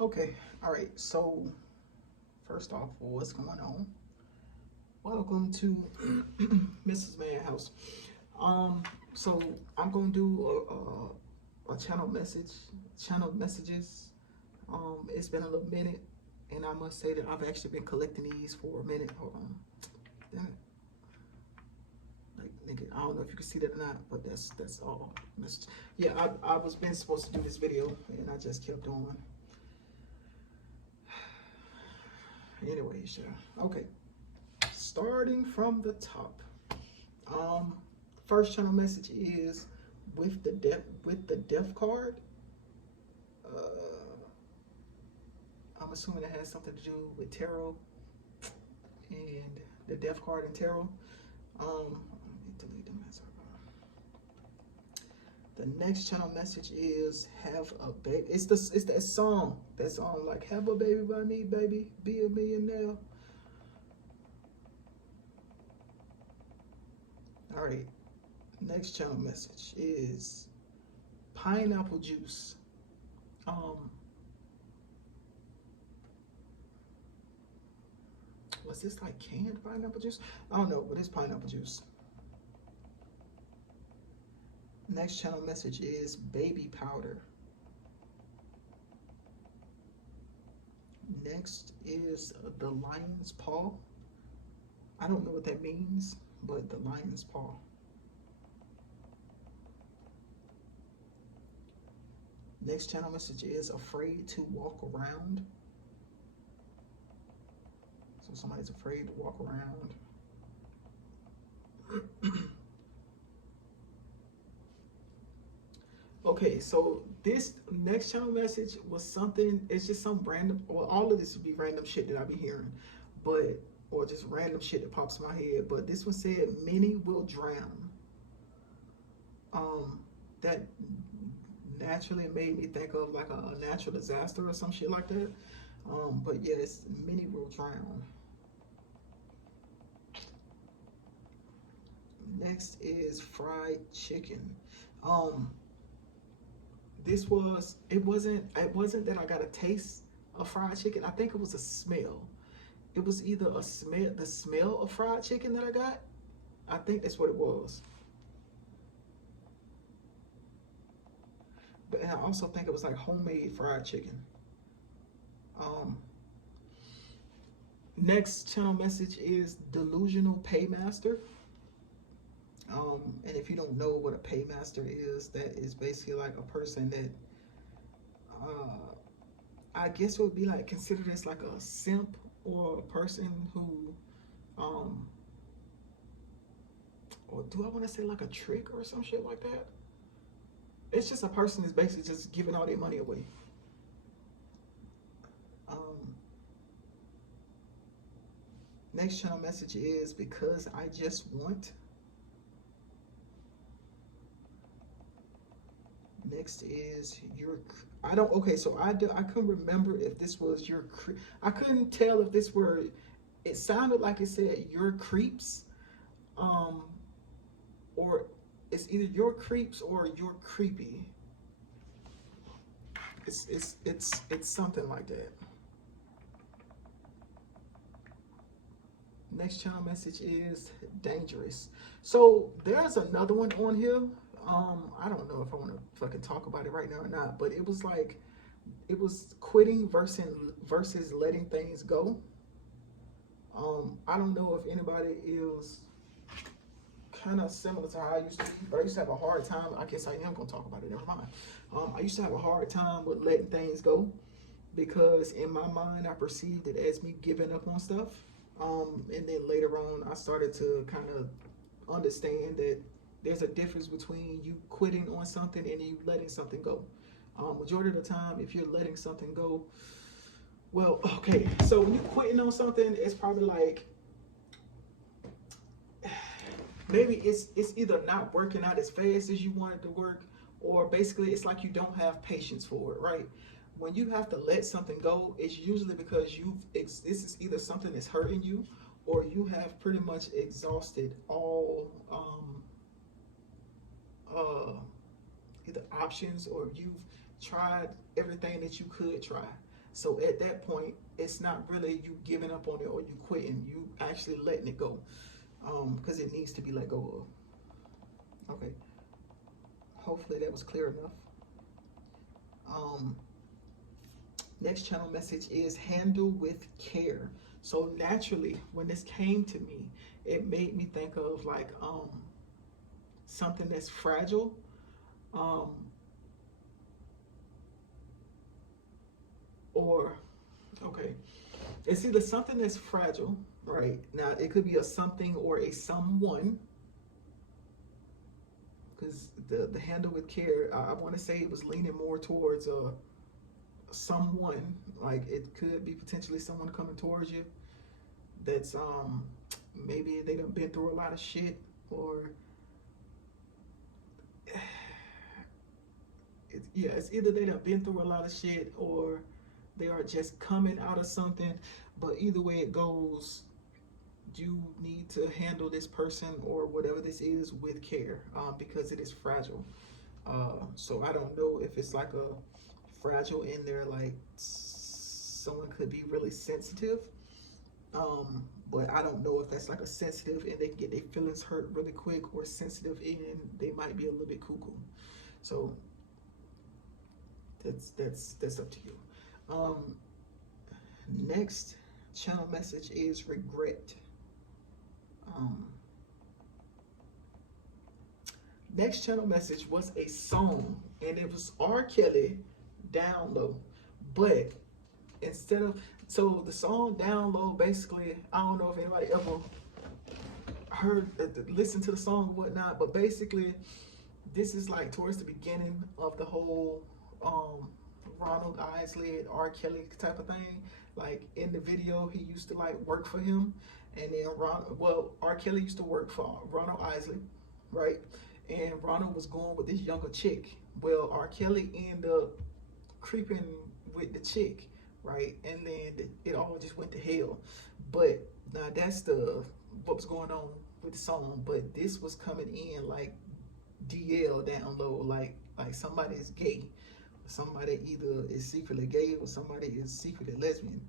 Okay, all right. So first off, what's going on? Welcome to Mrs. Madhouse. Um, so I'm gonna do a channel messages. It's been a little minute, and I must say that I've actually been collecting these for a minute. Hold on, damn it. Like, nigga, I don't know if you can see that or not, but that's all. Yeah, I was been supposed to do this video, and I just kept on. Anyway, sure. Okay, starting from the top. Um, First channel message is with the death card. Uh, I'm assuming it has something to do with tarot and the death card and tarot. Let me delete them. The next channel message is have a baby. It's that song. That song like have a baby by me, baby, be a millionaire. All right. Next channel message is pineapple juice. Um, was this like canned pineapple juice? I don't know, but it's pineapple juice. Next channel message is baby powder. Next is the lion's paw. I don't know what that means, but the lion's paw. Next channel message is afraid to walk around. So somebody's afraid to walk around. Okay, so this next channel message was something, it's just some random, well, all of this would be random shit that I be hearing, but, or just random shit that pops in my head, but this one said, many will drown. That naturally made me think of like a natural disaster or some shit like that. But yes, many will drown. Next is fried chicken. Um, it wasn't that I got a taste of fried chicken. I think it was a smell. It was either the smell of fried chicken that I got. I think that's what it was. But I also think it was like homemade fried chicken. Um, Next channel message is delusional paymaster. And if you don't know what a paymaster is, that is basically like a person that uh, I guess would be like considered as like a simp or a person who, um, or do I want to say like a trick or some shit like that? It's just a person that's basically just giving all their money away. Um, Next channel message is because I just want. Next is your. I don't. Okay, so I couldn't remember if this was your. I couldn't tell if this were. It sounded like it said your creeps, um, or it's either your creeps or your creepy. It's something like that. Next channel message is dangerous. So there's another one on here. I don't know if I want to fucking talk about it right now or not, but it was like it was quitting versus letting things go. I don't know if anybody is kind of similar to how I used to be, but I used to have a hard time. I guess I am gonna talk about it. Never mind. I used to have a hard time with letting things go because in my mind I perceived it as me giving up on stuff. And then later on, I started to kind of understand that there's a difference between you quitting on something and you letting something go. Majority of the time, if you're letting something go, well, okay, so when you're quitting on something, it's probably like maybe it's either not working out as fast as you want it to work, or basically it's like you don't have patience for it, right? When you have to let something go, it's usually because this is either something that's hurting you, or you have pretty much exhausted all either options, or you've tried everything that you could try. So at that point, it's not really you giving up on it or you quitting. You actually letting it go, because it needs to be let go of. Okay. Hopefully that was clear enough. Um, Next channel message is handle with care. So naturally, when this came to me, it made me think of like something that's fragile. Um, or okay, it's either something that's fragile, right? Now it could be a something or a someone, because the handle with care, I want to say it was leaning more towards someone. Like it could be potentially someone coming towards you that's maybe they done been through a lot of shit, or it's either they done been through a lot of shit or they are just coming out of something. But either way it goes, you need to handle this person or whatever this is with care, because it is fragile. So I don't know if it's like a fragile in there, like someone could be really sensitive. But I don't know if that's like a sensitive and they can get their feelings hurt really quick, or sensitive and they might be a little bit cuckoo. So that's up to you. Next channel message is regret. Next channel message was a song, and it was R. Kelly, Down Low. But instead of, so the song Down Low, basically, I don't know if anybody ever heard, listened to the song or whatnot, but basically, this is like towards the beginning of the whole Ronald Isley, R. Kelly type of thing. Like in the video, he used to like work for him, and then R. Kelly used to work for Ronald Isley, right? And Ronald was going with this younger chick. Well, R. Kelly ended up creeping with the chick, right? And then it all just went to hell. But now that's what was going on with the song. But this was coming in like DL, Down Low, like somebody is gay. Somebody either is secretly gay or somebody is secretly lesbian.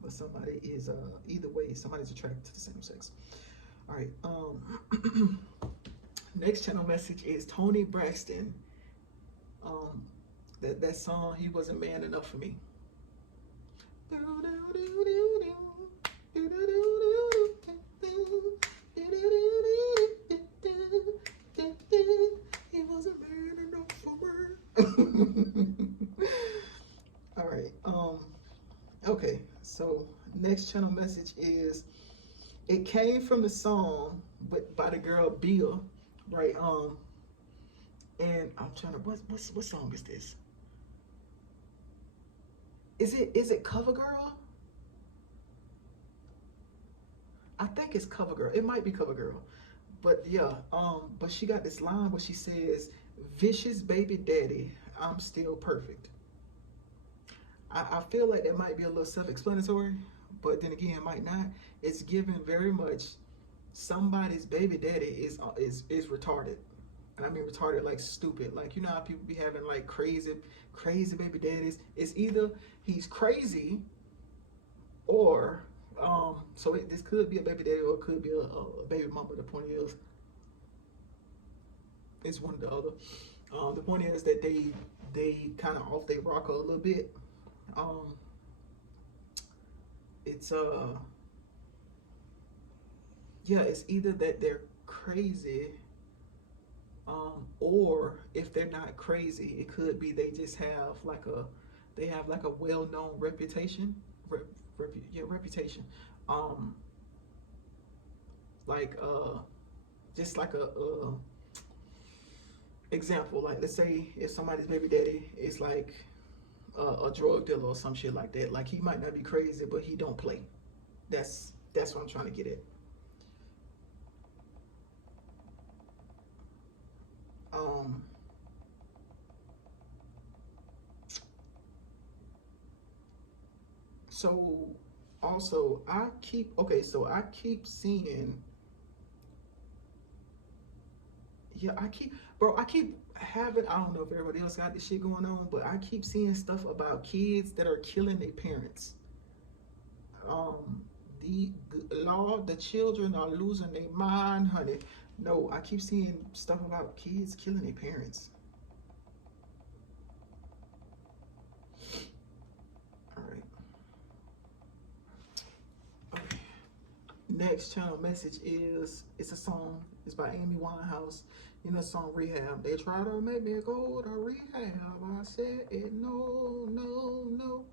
But somebody is either way, somebody's attracted to the same sex. All right. Next channel message is Tony Braxton. That song, He Wasn't Man Enough for Me. He wasn't man enough for me. All right. Okay. So next channel message is, it came from the song, but by the girl Bia, right? And I'm trying to, what song is this? Is it Cover Girl? I think it's Cover Girl. It might be Cover Girl. But yeah, but she got this line where she says, "Vicious baby daddy, I'm still perfect." I feel like that might be a little self-explanatory, but then again, it might not. It's given very much somebody's baby daddy is retarded. And I mean retarded like stupid. Like, you know how people be having like crazy baby daddies. It's either he's crazy or this could be a baby daddy or it could be a baby mama. The point is, it's one or the other. The point is that they kind of off they rocker a little bit. It's yeah, it's either that they're crazy, or if they're not crazy, it could be they just have like a well-known reputation. Reputation. Like just like a example. Like, let's say if somebody's baby daddy is like a drug dealer or some shit like that. Like, he might not be crazy, but he don't play. That's what I'm trying to get at. So also I keep seeing Yeah, I keep having, I don't know if everybody else got this shit going on, but I keep seeing stuff about kids that are killing their parents. Um, the children are losing their mind, honey. No, I keep seeing stuff about kids killing their parents. All right. Okay. Next channel message is, it's a song. It's by Amy Winehouse. You know the song Rehab. They try to make me go to rehab. I said it, no, no, no.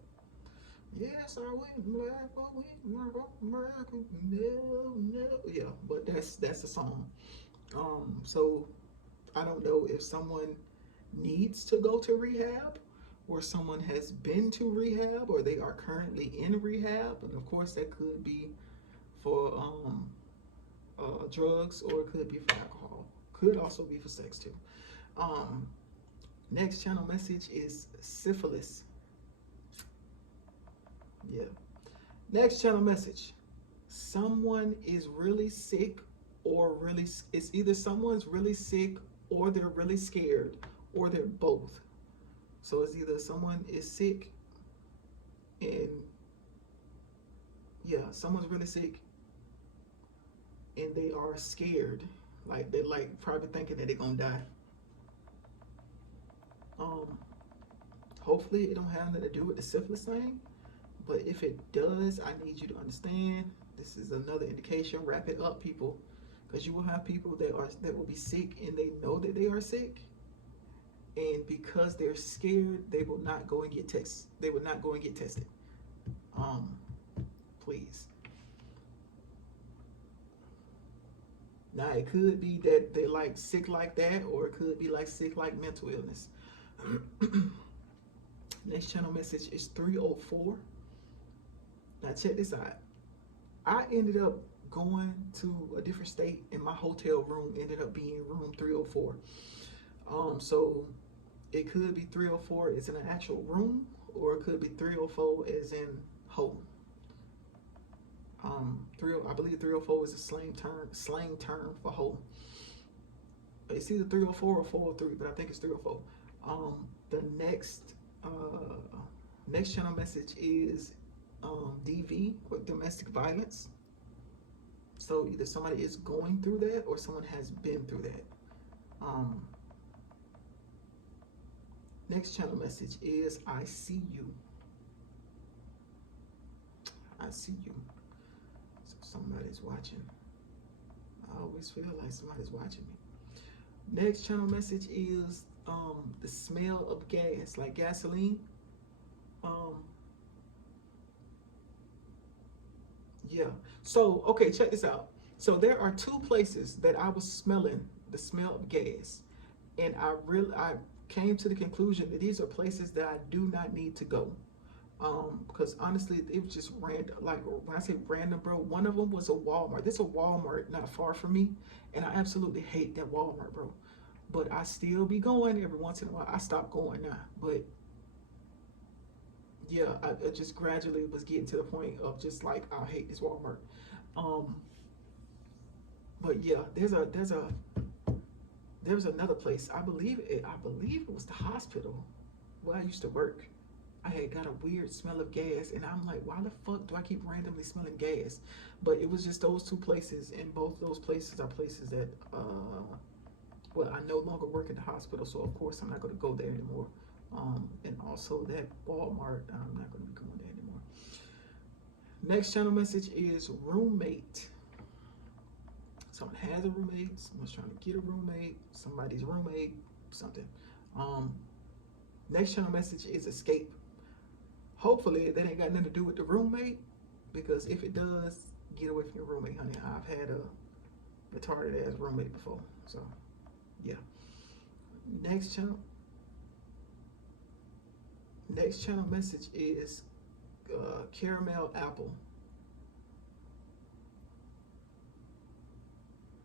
Yes, I went black, but we American. No, no. Yeah, but that's the song. So I don't know if someone needs to go to rehab, or someone has been to rehab, or they are currently in rehab, and of course that could be for drugs, or it could be for alcohol. Could also be for sex too. Um, Next channel message is syphilis. Yeah. Next channel message. Someone is really sick, or really, it's either someone's really sick, or they're really scared, or they're both. So it's either someone is sick and, yeah, someone's really sick and they are scared. Like they're like probably thinking that they're gonna die. Um, Hopefully it don't have nothing to do with the syphilis thing. But if it does, I need you to understand. This is another indication. Wrap it up, people, because you will have people that will be sick and they know that they are sick, and because they're scared, they will not go and get tests. They will not go and get tested. Please. Now it could be that they like sick like that, or it could be like sick like mental illness. Next channel message is 304. Now check this out. I ended up going to a different state, and my hotel room ended up being room 304. So it could be 304 is in an actual room, or it could be 304 as in home. I believe 304 is a slang term for home. It's either 304 or 403, but I think it's 304. The next channel message is DV, or domestic violence. So either somebody is going through that, or someone has been through that. Next channel message is I see you. I see you. So somebody's watching. I always feel like somebody's watching me. Next channel message is the smell of gas, like gasoline. Yeah. So, okay, check this out. So there are two places that I was smelling the smell of gas, and I came to the conclusion that these are places that I do not need to go. Because honestly, it was just random. Like when I say random, bro, one of them was a Walmart. There's a Walmart not far from me, and I absolutely hate that Walmart, bro. But I still be going every once in a while. I stopped going now, but yeah, I just gradually was getting to the point of just like I hate this Walmart. But yeah, there's another place. I believe it was the hospital where I used to work. I had got a weird smell of gas, and I'm like, why the fuck do I keep randomly smelling gas? But it was just those two places, and both those places are places that, well, I no longer work in the hospital, so of course I'm not going to go there anymore. And also that Walmart, I'm not going to be going there anymore. Next channel message is roommate. Someone has a roommate, someone's trying to get a roommate, somebody's roommate, something. Next channel message is escape. Hopefully that ain't got nothing to do with the roommate, because if it does, get away from your roommate, honey. I've had a retarded ass roommate before, so yeah. Next channel message is caramel apple.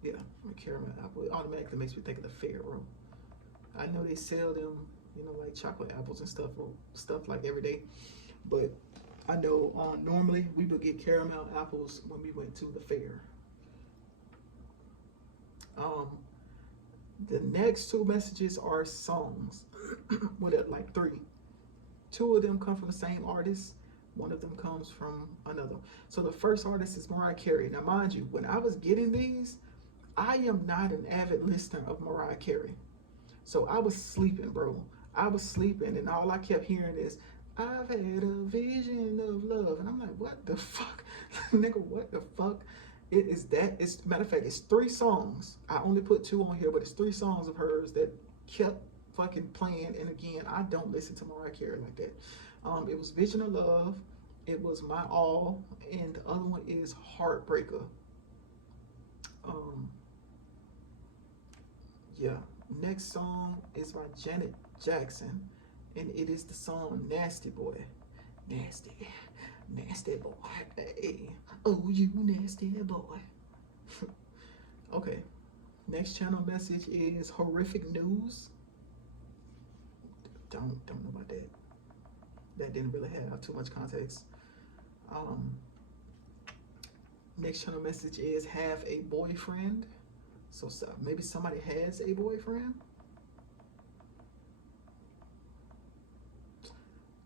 Yeah, caramel apple. It automatically makes me think of the Pharaoh. I know they sell them, you know, like chocolate apples and stuff, or stuff like every day. But I know normally we would get caramel apples when we went to the fair. The next two messages are songs with like three. Two of them come from the same artist. One of them comes from another. So the first artist is Mariah Carey. Now, mind you, when I was getting these, I am not an avid listener of Mariah Carey. So I was sleeping, bro. I was sleeping, and all I kept hearing is, I've had a vision of love. And I'm like, what the fuck? Nigga, what the fuck? It is that. It's matter of fact, it's three songs. I only put two on here, but it's three songs of hers that kept fucking playing. And again, I don't listen to Mariah Carey like that. It was Vision of Love, it was My All, and the other one is Heartbreaker. Yeah. Next song is by Janet Jackson, and it is the song Nasty Boy. Nasty, nasty boy. Hey. Oh, you nasty boy. Okay. Next channel message is Horrific News. Don't know about that. That didn't really have too much context. Next channel message is Have a Boyfriend. So maybe somebody has a boyfriend.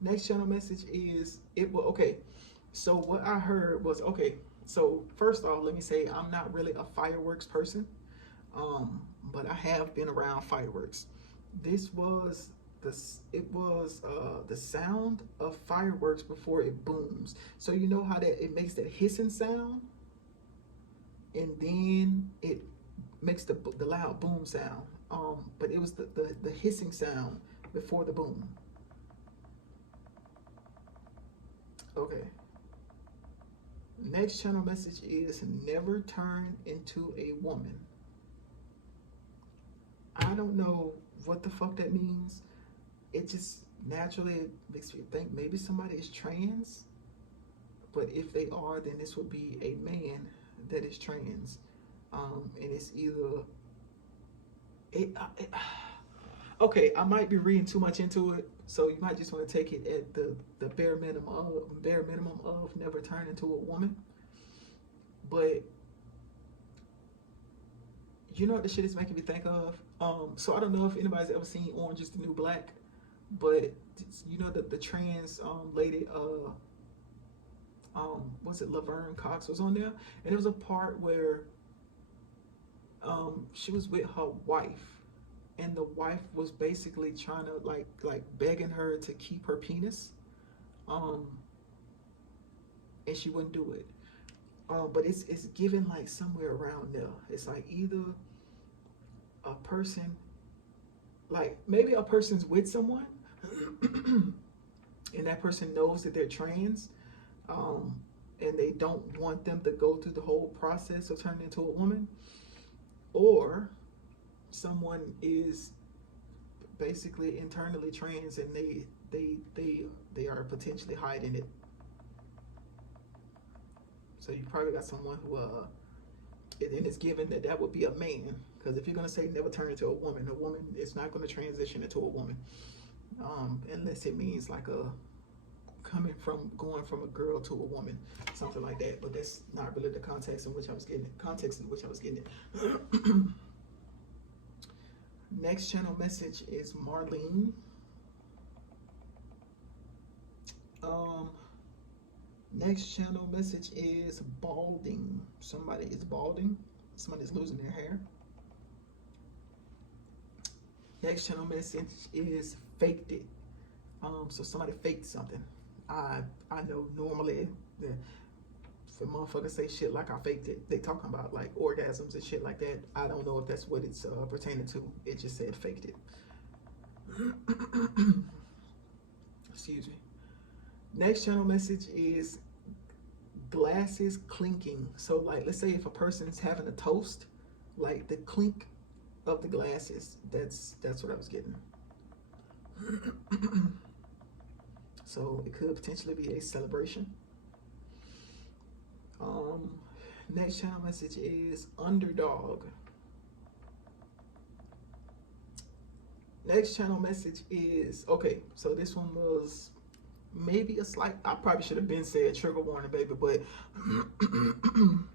Next channel message is okay. So what I heard was, okay, so first off, let me say I'm not really a fireworks person. But I have been around fireworks. This was the sound of fireworks before it booms. So you know how that it makes that hissing sound, and then it makes the loud boom sound. But it was the hissing sound before the boom. Okay. Next channel message is Never Turn into a Woman. I don't know what the fuck that means. It just naturally makes me think maybe somebody is trans. But if they are, then this would be a man that is trans. And it's either... okay, I might be reading too much into it, so you might just want to take it at the bare minimum of never turn into a woman. But you know what this shit is making me think of? So I don't know if anybody's ever seen Orange is the New Black, but you know that the trans lady, was it Laverne Cox was on there, and there was a part where she was with her wife, and the wife was basically trying to like begging her to keep her penis, and she wouldn't do it. But it's given like somewhere around there. It's like either a person, like maybe a person's with someone, and that person knows that they're trans, and they don't want them to go through the whole process of turning into a woman, or someone is basically internally trans and they are potentially hiding it. So you probably got someone who and it's given that that would be a man, because if you're going to say never turn into a woman is not going to transition into a woman, unless it means like going from a girl to a woman, something like that. But that's not really the context in which I was getting it. Next channel message is Marlene. Next channel message is balding. Somebody is balding. Somebody's losing their hair. Next channel message is faked it. So somebody faked something. I know normally the motherfuckers say shit like I faked it. They talking about like orgasms and shit like that. I don't know if that's what it's pertaining to. It just said faked it. Excuse me. Next channel message is glasses clinking. So like, let's say if a person's having a toast, like the clink of the glasses, that's what I was getting. So it could potentially be a celebration. Next channel message is underdog. Next channel message is, okay, so this one was maybe a slight, I probably should have been said trigger warning, baby, but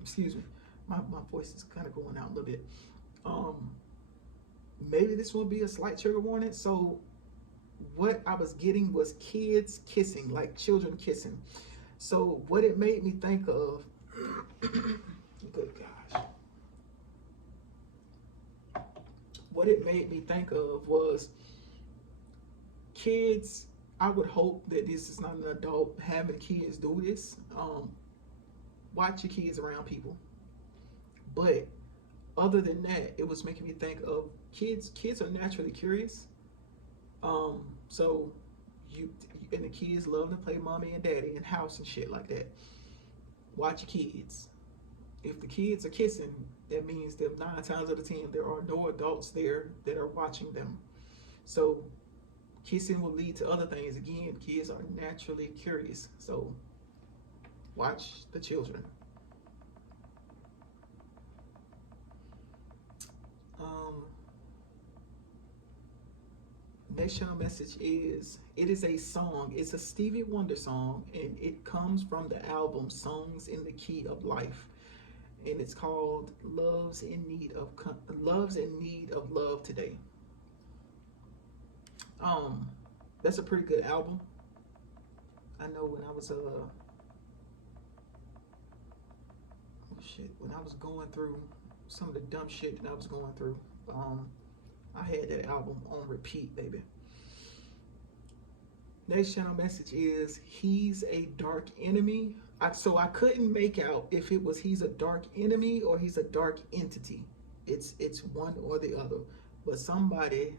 excuse me, my voice is kind of going out a little bit. maybe this will be a slight trigger warning. So what I was getting was kids kissing, like children kissing. So what it made me think of, good gosh, what it made me think of was kids. I would hope that this is not an adult having kids do this. Watch your kids around people. But other than that, it was making me think of kids. Kids are naturally curious. So you and the kids love to play mommy and daddy in house and shit like that. Watch your kids. If the kids are kissing, that means that 9 times out of 10 there are no adults there that are watching them. So kissing will lead to other things. Again, kids are naturally curious. So watch the children. Next channel message is, it is a song. It's a Stevie Wonder song, and it comes from the album Songs in the Key of Life, and it's called Love's in Need of Love Today. That's a pretty good album. I know when I was when I was going through some of the dumb shit that I was going through, I had that album on repeat, baby. Next channel message is, he's a dark enemy. So I couldn't make out if it was he's a dark enemy or he's a dark entity. It's one or the other. But somebody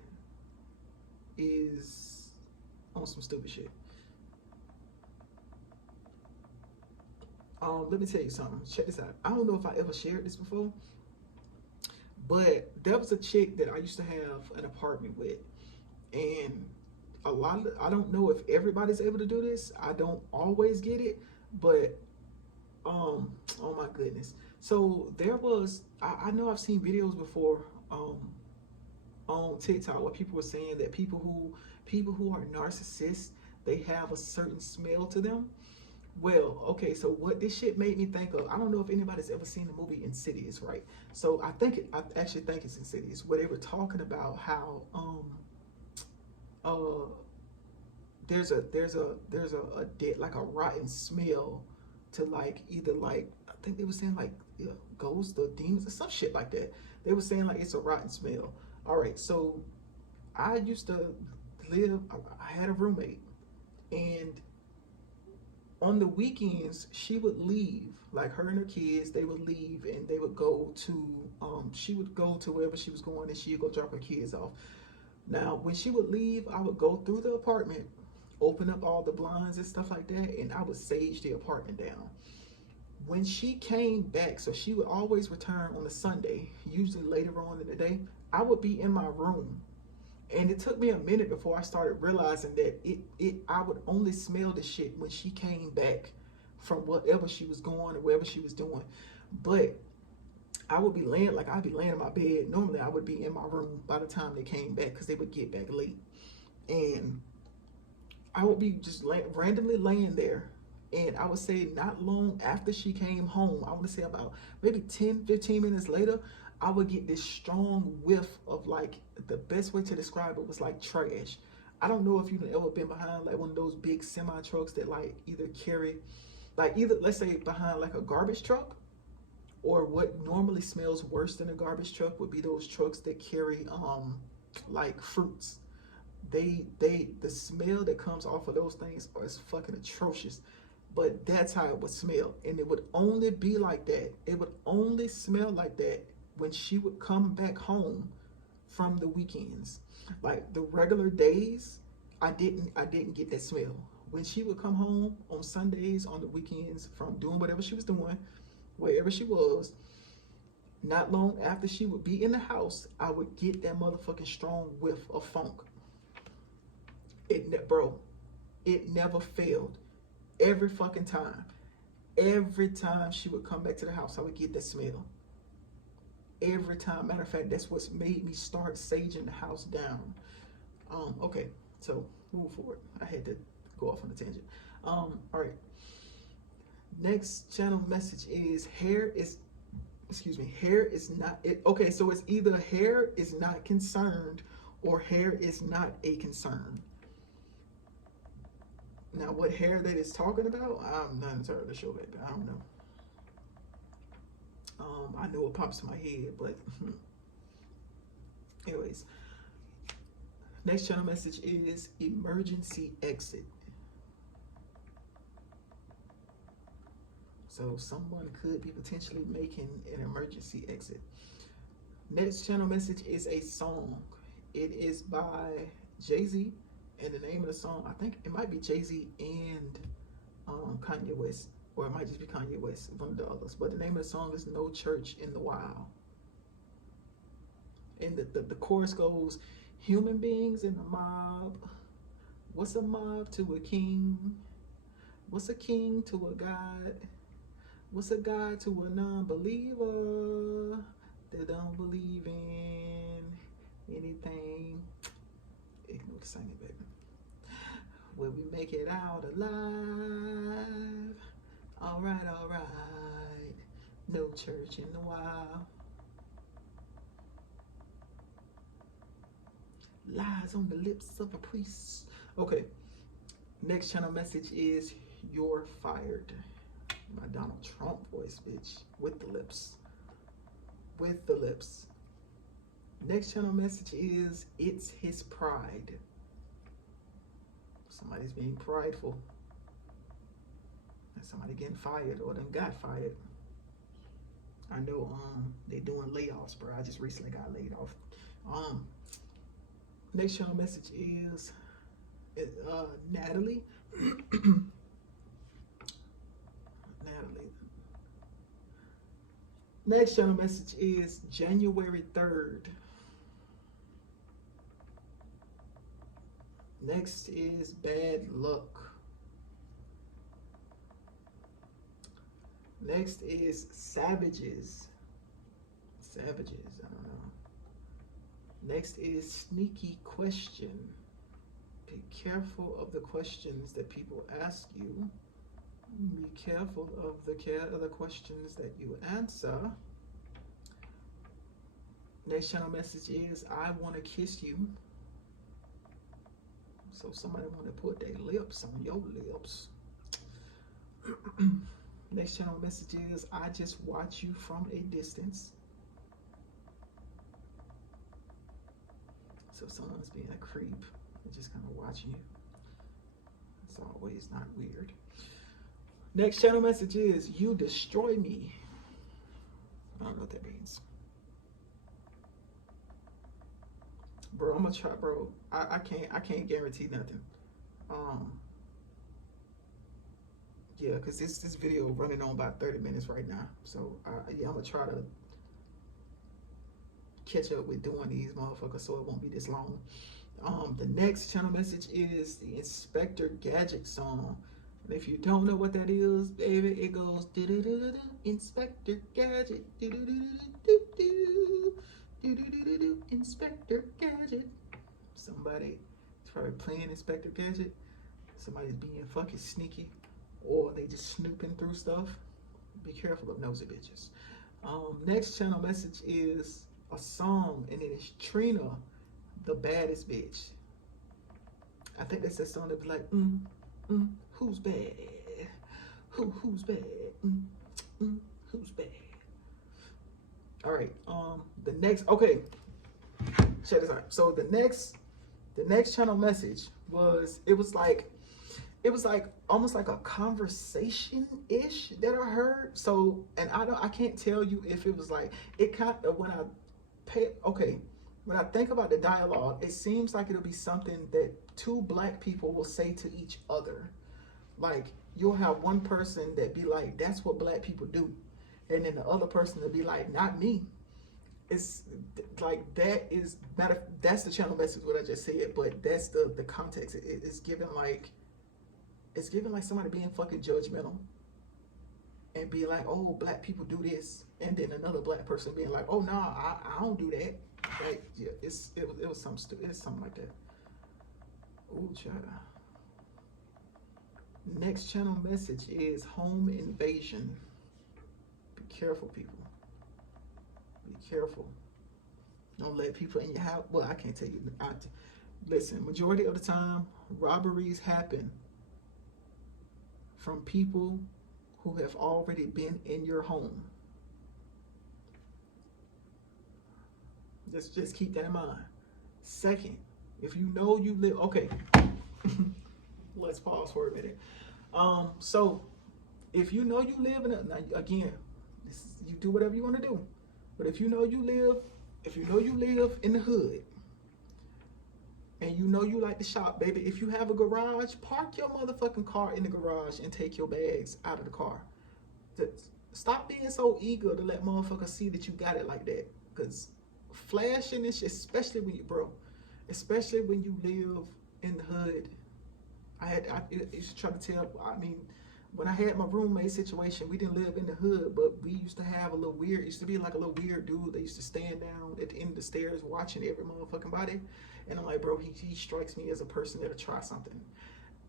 is on some stupid shit. Let me tell you something. Check this out. I don't know if I ever shared this before, but there was a chick that I used to have an apartment with, and I don't know if everybody's able to do this. I don't always get it, but oh my goodness. So there was, I know I've seen videos before on TikTok where people were saying that people who are narcissists, they have a certain smell to them. Well, okay, so what this shit made me think of, I don't know if anybody's ever seen the movie Insidious, right? So I actually think it's Insidious, where they were talking about how there's a like a rotten smell to, like, either, like, I think they were saying, like, ghosts or demons or some shit like that. They were saying like it's a rotten smell. All right, so I used to I had a roommate, and on the weekends, she would leave, like her and her kids, they would leave and they would go to, she would go to wherever she was going, and she'd go drop her kids off. Now, when she would leave, I would go through the apartment, open up all the blinds and stuff like that, and I would sage the apartment down. When she came back, so she would always return on a Sunday, usually later on in the day, I would be in my room. And it took me a minute before I started realizing that I would only smell the shit when she came back from whatever she was going or wherever she was doing. But I would be laying, like I'd be laying in my bed. Normally I would be in my room by the time they came back, because they would get back late. And I would be just randomly laying there. And I would say not long after she came home, I want to say about maybe 10, 15 minutes later, I would get this strong whiff of, like, the best way to describe it was like trash. I don't know if you've ever been behind like one of those big semi trucks that like either carry, like either, let's say, behind like a garbage truck, or what normally smells worse than a garbage truck would be those trucks that carry like fruits. The smell that comes off of those things is fucking atrocious. But that's how it would smell. And it would only be like that. It would only smell like that when she would come back home from the weekends. Like the regular days, I didn't get that smell. When she would come home on Sundays, on the weekends, from doing whatever she was doing, wherever she was, not long after she would be in the house, I would get that motherfucking strong whiff of funk. It never failed. Every fucking time. Every time she would come back to the house, I would get that smell. Every time. Matter of fact, that's what's made me start saging the house down. Okay, so move forward. I had to go off on a tangent. All right. Next channel message is, hair is excuse me, hair is not it. Okay, so it's either hair is not concerned or hair is not a concern. Now, what hair that is talking about, I'm not entirely sure, baby. I don't know. I know it pops in my head, but anyways, next channel message is emergency exit. So someone could be potentially making an emergency exit. Next channel message is a song. It is by Jay-Z, and the name of the song, I think it might be Jay-Z and Kanye West, or it might just be Kanye West, one of the others. But the name of the song is No Church in the Wild. And the chorus goes, human beings in a mob. What's a mob to a king? What's a king to a god? What's a god to a non-believer that don't believe in anything? Ignore the singing, baby. Will we make it out alive? All right, all right. No church in the wild. Lies on the lips of a priest. Okay. Next channel message is you're fired. My Donald Trump voice, bitch. With the lips. With the lips. Next channel message is it's his pride. Somebody's being prideful. And somebody getting fired or them got fired. I know they doing layoffs, bro. I just recently got laid off. Next channel message is Natalie. Natalie. Next channel message is January 3rd. Next is bad luck. Next is savages. Savages, I don't know. Next is sneaky question. Be careful of the questions that people ask you. Be careful of the questions that you answer. Next channel message is I want to kiss you. So somebody want to put their lips on your lips. Next channel message is I just watch you from a distance. So someone's being a creep and just kind of watching you. It's always not weird. Next channel message is you destroy me. I don't know what that means. Bro, I'm gonna try, bro. I can't guarantee nothing. Yeah, because this video running on about 30 minutes right now. So yeah, I'm gonna try to catch up with doing these motherfuckers so it won't be this long. The next channel message is the Inspector Gadget song. And if you don't know what that is, baby, it goes Inspector Gadget, Inspector Gadget. Somebody is probably playing Inspector Gadget. Somebody's being fucking sneaky, or they just snooping through stuff. Be careful of nosy bitches. Next channel message is a song, and it is Trina, the baddest bitch. I think that's that song that be like, who's bad? Who's bad? Who's bad? All right. The next, okay. Check this out. So the next channel message was, it was like almost like a conversation-ish that I heard. So, and I can't tell you if it was like, it kind of, when I think about the dialogue, it seems like it'll be something that two black people will say to each other. Like, you'll have one person that be like, that's what black people do. And then the other person will be like, not me. It's like, that's the channel message, what I just said, but that's the context. It's given like somebody being fucking judgmental and be like, oh, black people do this. And then another black person being like, oh, nah, I don't do that. Like, yeah, it was something stupid. It's something like that. Ooh, child. Next channel message is home invasion. Be careful, people. Be careful. Don't let people in your house. Well, I can't tell you. Listen, majority of the time, robberies happen from people who have already been in your home. Just keep that in mind. Second, if you know you live, okay, let's pause for a minute. So if you know you live in a, now again, you do whatever you want to do, but if you know you live in the hood, and you know you like to shop, baby, if you have a garage, park your motherfucking car in the garage and take your bags out of the car. Stop being so eager to let motherfuckers see that you got it like that. Because flashing this shit, especially when you live in the hood. I used to try to tell, I mean, when I had my roommate situation, we didn't live in the hood, but we used to have used to be like a little weird dude that used to stand down at the end of the stairs watching every motherfucking body. And I'm like, bro, he strikes me as a person that'll try something.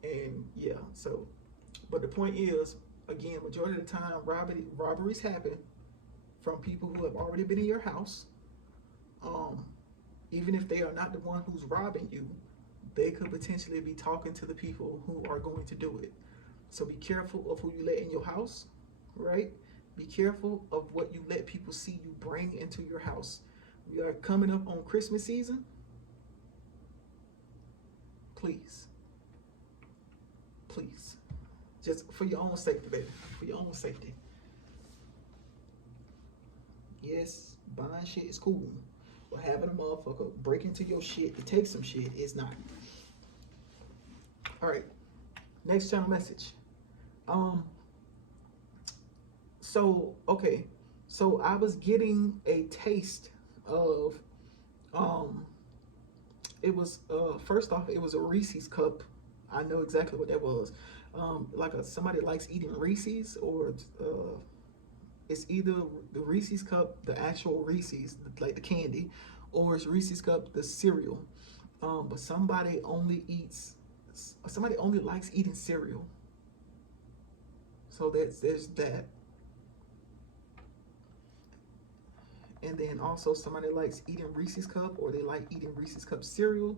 And yeah, so, but the point is, again, majority of the time, robberies happen from people who have already been in your house. Even if they are not the one who's robbing you, they could potentially be talking to the people who are going to do it. So be careful of who you let in your house, right? Be careful of what you let people see you bring into your house. We are coming up on Christmas season. Please, just for your own safety, baby, for your own safety. Yes, buying shit is cool, but having a motherfucker break into your shit to take some shit is not. All right, next channel message. So I was getting a taste of, it was, first off, it was a Reese's cup. I know exactly what that was. Somebody likes eating Reese's, or it's either the Reese's cup, the actual Reese's, like the candy, or it's Reese's cup, the cereal. But somebody only likes eating cereal. So there's that. And then also somebody likes eating Reese's cup, or they like eating Reese's cup cereal.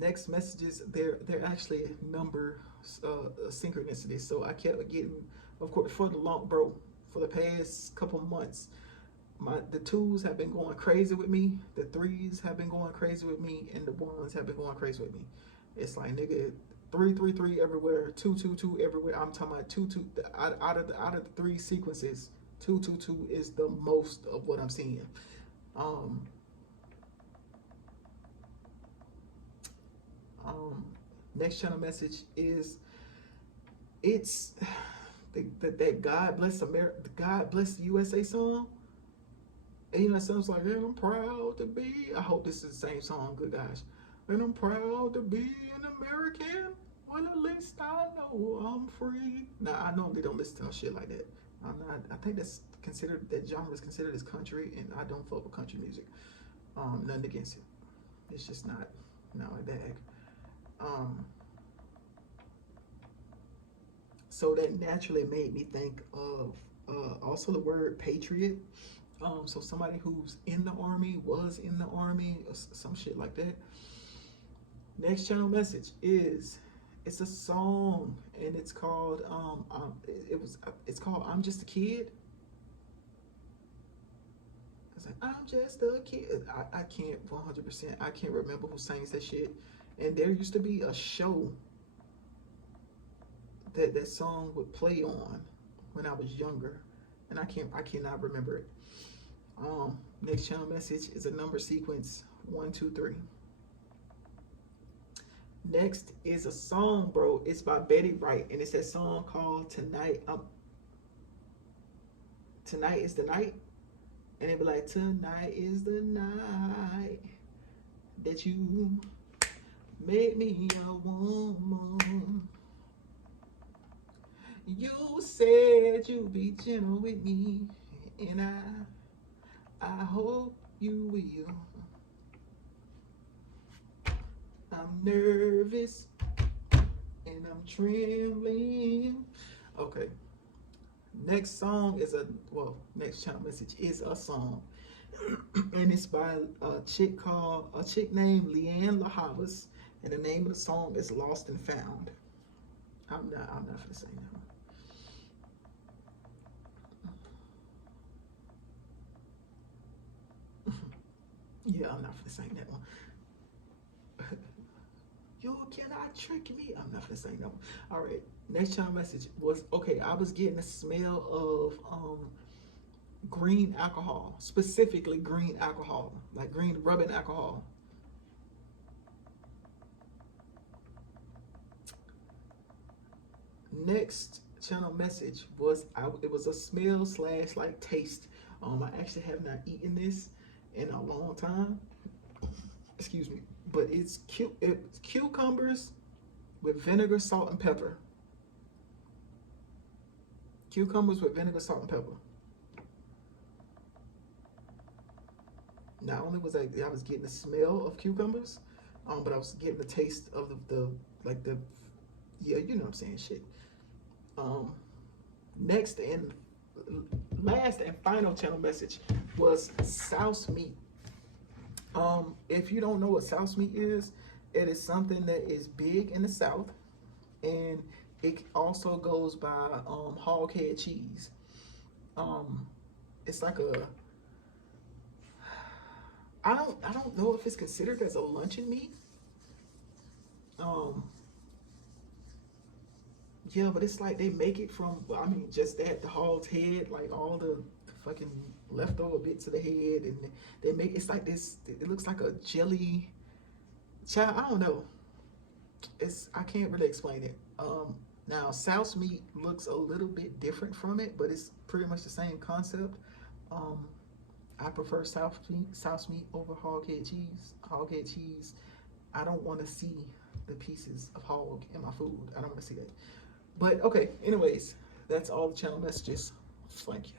Next messages, they're actually number synchronicity. So I kept getting, of course, for the past couple months, the twos have been going crazy with me, the threes have been going crazy with me, and the ones have been going crazy with me. It's like, nigga, 333 everywhere, 222 everywhere. I'm talking about 22 out of the three sequences. 222 is the most of what I'm seeing. Next channel message is, it's that God Bless America, God Bless the USA song. And you know, it sounds like, and I'm proud to be. I hope this is the same song, good guys. And I'm proud to be an American. Well, at least I know I'm free. Now, I normally don't listen to shit like that. I'm not. I think that genre is considered as country, and I don't fuck with country music. Nothing against it. It's just not my bag. So that naturally made me think of also the word patriot. So somebody who's in the army, was in the army, or some shit like that. Next channel message is, it's a song, and it's called it's called I'm Just a Kid. It's like, I'm just a kid. I can't 100%, I can't remember who sings that shit. And there used to be a show that song would play on when I was younger, and I cannot remember it. Next channel message is a number sequence 1, 2, 3. Next is a song, bro. It's by Betty Wright, and it's that song called Tonight. Tonight is the night, and it be like, tonight is the night that you made me a woman. You said you'd be gentle with me, and I hope you will. I'm nervous and I'm trembling. Okay. Next song is next channel message is a song. And it's by a chick named Leanne LaHavas, and the name of the song is Lost and Found. I'm not gonna say that one. Yeah, I'm not gonna sing that one. You cannot trick me. I'm not gonna sing that one. All right. Next channel message was okay. I was getting the smell of green alcohol, specifically green alcohol, like green rubbing alcohol. Next channel message was it was a smell slash like taste. I actually have not eaten this in a long time. Excuse me, but it's cucumbers with vinegar, salt, and pepper. Cucumbers with vinegar, salt, and pepper. Not only was I was getting the smell of cucumbers, but I was getting the taste of the yeah, you know what I'm saying, shit. Next and last and final channel message was souse meat. If you don't know what souse meat is, it is something that is big in the South, and it also goes by hog head cheese. It's like a I don't know if it's considered as a luncheon meat. Yeah, but it's like they make it from, I mean, just that, the hog's head, like all the fucking leftover bits of the head, and they make, it's like this, it looks like a jelly, child, I don't know. I can't really explain it. Now, souse meat looks a little bit different from it, but it's pretty much the same concept. I prefer souse meat over hog head cheese. Hog head cheese, I don't want to see the pieces of hog in my food. I don't want to see that. But okay, anyways, that's all the channel messages. Thank you.